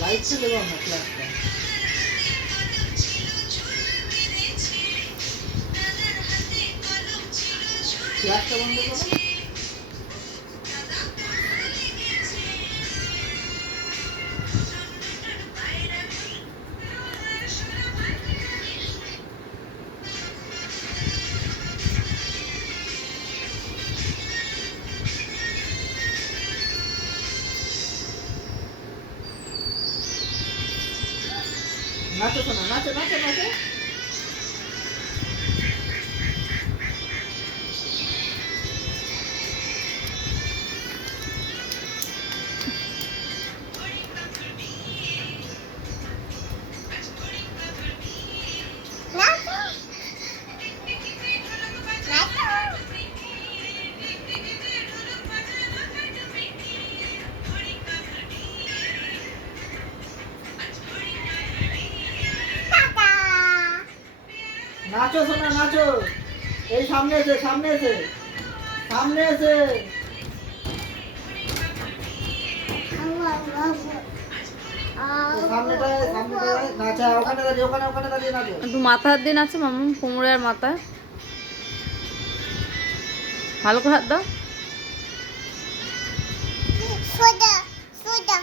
Light চলে গেল না ক্লাসটা। ক্লাসটা বন্ধ করো। নাচো শোনা, নাচো নাচো নাচো। নাচো শোনা নাচো। এই সামনে এসে সামনে এসে সামনে এসে। সামনেটায় সামনেটায় নাচা। ওখানে দাঁড়িয়ে ওখানে ওখানে দাঁড়িয়ে নাচো। একটু মাথার দিন আছে মামু, কোমরে আর মাথায় ভালো করে হাত দাও। সোজা সোজা